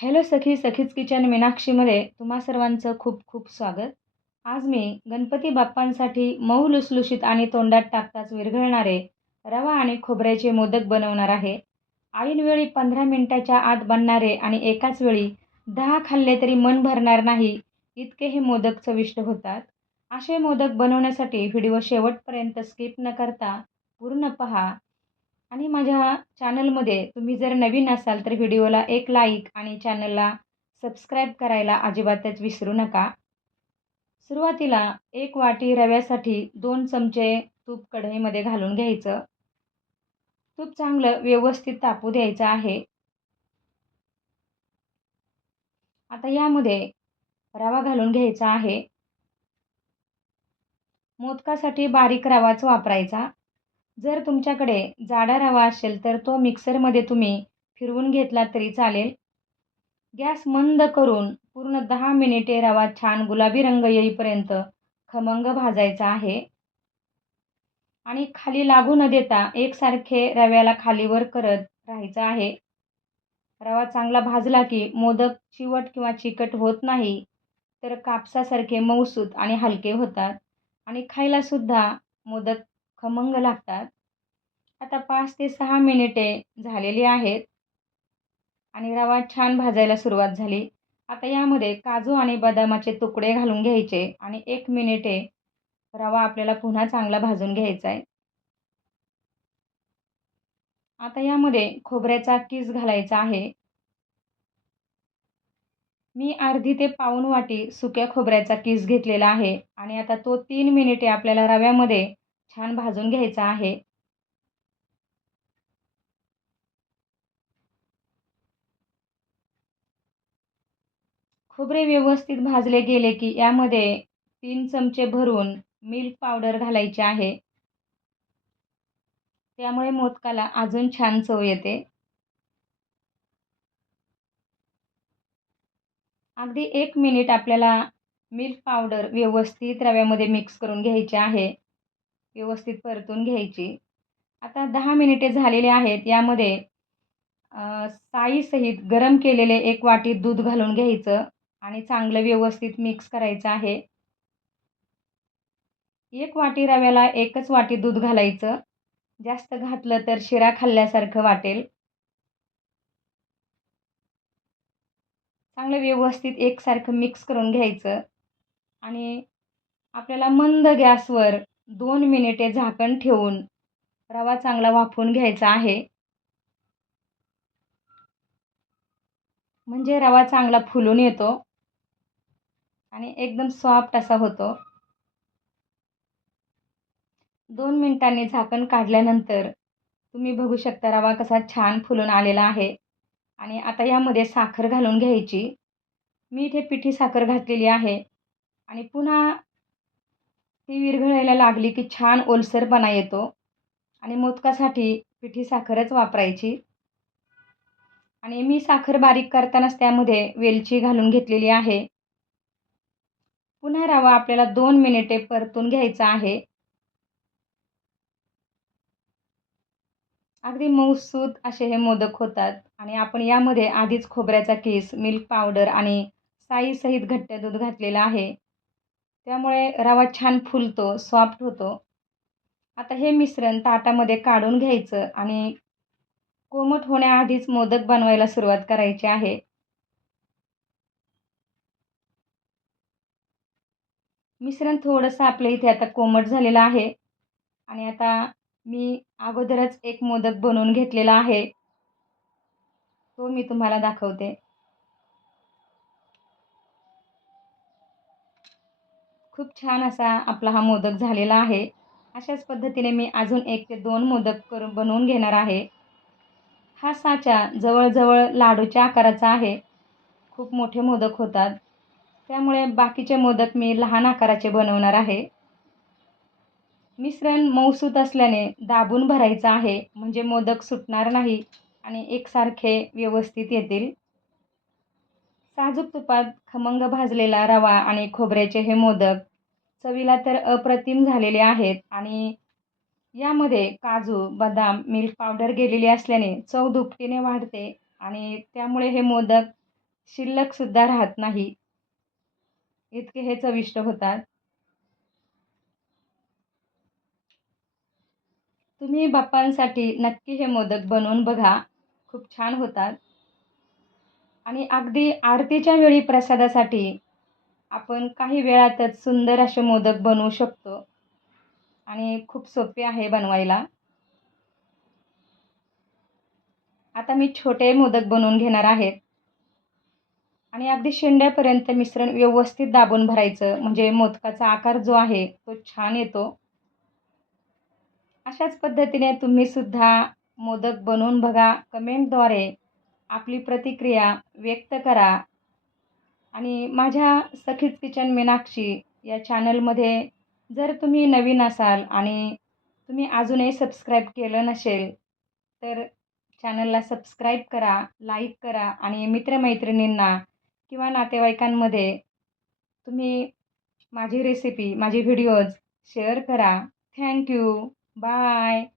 Hello सखी सखीच kitchen मीनाक्षीमध्ये तुम्हा सर्वांचं खूप खूप स्वागत. आज मी गणपती बाप्पांसाठी मऊ लुसलुशीत आणि तोंडात टाकताच विरघळणारे रवा आणि खोबऱ्याचे मोदक बनवणार आहे. ऐनवेळी पंधरा मिनटाच्या आत बनणारे आणि एकाच वेळी दहा खाल्ले तरी मन भरणार नाही इतके हे मोदक चविष्ट होतात. असे मोदक बनवण्यासाठी व्हिडिओ शेवटपर्यंत स्किप न करता पूर्ण पहा. आणि माझ्या चॅनलमध्ये तुम्ही जर नवीन असाल तर व्हिडिओला एक लाईक आणि चॅनलला सबस्क्राईब करायला अजिबातच विसरू नका. सुरुवातीला एक वाटी रव्यासाठी दोन चमचे तूप कढईमध्ये घालून घ्यायचं. तूप चांगलं व्यवस्थित तापू द्यायचं आहे. आता यामध्ये रवा घालून घ्यायचा आहे. मोदकासाठी बारीक रवाच वापरायचा. जर तुमच्याकडे जाडा रवा असेल तर तो मिक्सरमध्ये तुम्ही फिरवून घेतला तरी चालेल. गॅस मंद करून पूर्ण दहा मिनिटे रवा छान गुलाबी रंग येईपर्यंत खमंग भाजायचा आहे. आणि खाली लागू न देता एकसारखे रव्याला खालीवर करत राहायचं आहे. रवा चांगला भाजला की मोदक चिवट किंवा चिकट होत नाही तर कापसासारखे मऊसूत आणि हलके होतात. आणि खायलासुद्धा मोदक खमंग लागतात. आता पाच ते सहा मिनिटे झालेली आहेत. आणि रवा छान भाजायला सुरुवात झाली. आता यामध्ये काजू आणि बदामाचे तुकडे घालून घ्यायचे आणि एक मिनिटे रवा आपल्याला पुन्हा चांगला भाजून घ्यायचा आहे. आता यामध्ये खोबऱ्याचा किस घालायचा आहे. मी अर्धी ते पाऊण वाटी सुक्या खोबऱ्याचा किस घेतलेला आहे. आणि आता तो तीन मिनिटे आपल्याला रव्यामध्ये छान भाजून घ्यायचा आहे. खोबरे व्यवस्थित भाजले गेले की यामध्ये तीन चमचे भरून मिल्क पावडर घालायचे आहे. त्यामुळे मोदकाला अजून छान चव येते. अगदी एक मिनिट आपल्याला मिल्क पावडर व्यवस्थित रव्यामध्ये मिक्स करून घ्यायचे आहे. व्यवस्थित परतून घ्यायची. आता दहा मिनिटे झालेले आहेत. यामध्ये साईसहित गरम केलेले एक वाटी दूध घालून घ्यायचं आणि चांगलं व्यवस्थित मिक्स करायचं आहे. एक वाटी रव्याला एकच वाटी दूध घालायचं. जास्त घातलं तर शिरा खाल्ल्यासारखं वाटेल. चांगलं व्यवस्थित एकसारखं मिक्स करून घ्यायचं. आणि आपल्याला मंद गॅसवर दोन मिनिटे झाकण ठेवून रवा चांगला वाफवून घ्यायचा आहे. म्हणजे रवा चांगला फुलून येतो. आणि एकदम सॉफ्ट असा होतो. दोन मिनिटांनी झाकण काढल्यानंतर तुम्ही बघू शकता रवा कसा छान फुलून आलेला आहे. आणि आता यामध्ये साखर घालून घ्यायची. मी इथे पिठी साखर घातलेली आहे. आणि पुन्हा ती विरघळायला लागली की छान ओलसरपणा येतो. आणि मोदकासाठी पिठी साखरच वापरायची. आणि मी साखर बारीक करतानाच त्यामध्ये वेलची घालून घेतलेली आहे. पुन्हा रवा आपल्याला दोन मिनिटे परतून घ्यायचा आहे. अगदी मऊसूत असे हे मोदक होतात. आणि आपण यामध्ये आधीच खोबऱ्याचा केस मिल्क पावडर आणि साईसहित घट्ट दूध घातलेलं आहे. त्यामुळे रवा छान फुलतो सॉफ्ट होतो. आता हे मिश्रण ताटामध्ये काढून घ्यायचं आणि कोमट होण्याआधीच मोदक बनवायला सुरुवात करायची आहे. मिश्रण थोडंसं आपल्या इथे आता कोमट झालेलं आहे आणि आता मी अगोदरच एक मोदक बनवून घेतलेला आहे. तो मी तुम्हाला दाखवते. खूप छान असा आपला हा मोदक झालेला आहे. अशाच पद्धतीने मी अजून एक ते दोन मोदक करून बनवून घेणार आहे. हा साचा जवळजवळ लाडूच्या आकाराचा आहे. खूप मोठे मोदक होतात. त्यामुळे बाकीचे मोदक मी लहान आकाराचे बनवणार आहे. मिश्रण मऊसूत असल्याने दाबून भरायचं आहे. म्हणजे मोदक सुटणार नाही आणि एकसारखे व्यवस्थित येतील. साजूक तुपात खमंग भाजलेला रवा आणि खोबऱ्याचे हे मोदक चवीला तर अप्रतिम झालेले आहेत. आणि यामध्ये काजू बदाम मिल्क पावडर गेलेली असल्याने चव दुपटीने वाढते आणि त्यामुळे हे मोदक शिल्लकसुद्धा राहत नाही. इतके हे चविष्ट होतात. तुम्ही बाप्पांसाठी नक्की हे मोदक बनवून बघा. खूप छान होतात. आणि अगदी आरतीच्या वेळी प्रसादासाठी आपण काही वेळातच सुंदर असे मोदक बनवू शकतो. आणि खूप सोपे आहे बनवायला. आता मी छोटे मोदक बनवून घेणार आहेत आणि अगदी शेंड्यापर्यंत मिश्रण व्यवस्थित दाबून भरायचं. म्हणजे मोदकाचा आकार जो आहे तो छान येतो. अशाच पद्धतीने तुम्हीसुद्धा मोदक बनवून बघा. कमेंटद्वारे आपली प्रतिक्रिया व्यक्त करा. आणि माझ्या सखीज किचन मीनाक्षी या चॅनलमध्ये जर तुम्ही नवीन असाल आणि तुम्ही अजूनही सबस्क्राईब केलं नसेल तर चॅनलला सबस्क्राईब करा लाईक करा आणि मित्रमैत्रिणींना किंवा नातेवाईकांमध्ये तुम्ही माझी रेसिपी माझे व्हिडिओज शेअर करा. Thank you bye